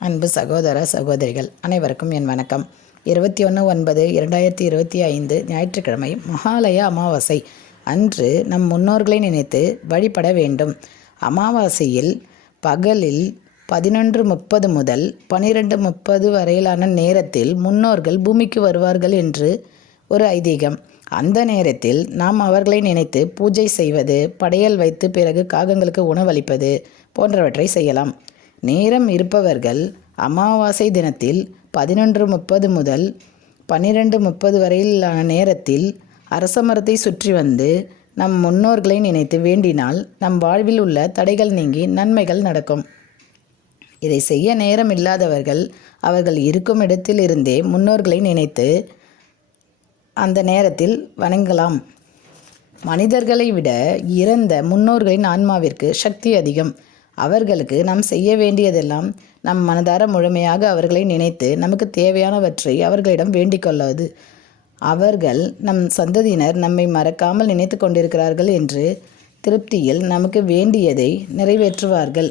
அன்பு சகோதர சகோதரிகள் அனைவருக்கும் என் வணக்கம். 21/9/2025 ஞாயிற்றுக்கிழமை மகாலய அமாவாசை அன்று நம் முன்னோர்களை நினைத்து வழிபட வேண்டும். அமாவாசையில் பகலில் 11:30 முதல் 12:30 வரையிலான நேரத்தில் முன்னோர்கள் பூமிக்கு வருவார்கள் என்று ஒரு ஐதீகம். அந்த நேரத்தில் நாம் அவர்களை நினைத்து பூஜை செய்வது, படையல் வைத்து பிறகு காகங்களுக்கு உணவளிப்பது போன்றவற்றை செய்யலாம். நேரம் இருப்பவர்கள் அமாவாசை தினத்தில் 11:30 முதல் 12:30 வரையிலான நேரத்தில் அரச மரத்தை சுற்றி வந்து நம் முன்னோர்களை நினைத்து வேண்டினால் நம் வாழ்வில் உள்ள தடைகள் நீங்கி நன்மைகள் நடக்கும். இதை செய்ய நேரம் இல்லாதவர்கள் அவர்கள் இருக்கும் இடத்தில் இருந்தே முன்னோர்களை நினைத்து அந்த நேரத்தில் வணங்கலாம். மனிதர்களை விட இறந்த முன்னோர்களின் ஆன்மாவிற்கு சக்தி அதிகம். அவர்களுக்கு நாம் செய்ய வேண்டியதெல்லாம் நம் மனதார முழுமையாக அவர்களை நினைத்து நமக்கு தேவையானவற்றை அவர்களிடம் வேண்டிக் கொள்வது. அவர்கள் நம் சந்ததியினர் நம்மை மறக்காமல் நினைத்து கொண்டிருக்கிறார்கள் என்று திருப்தியில் நமக்கு வேண்டியதை நிறைவேற்றுவார்கள்.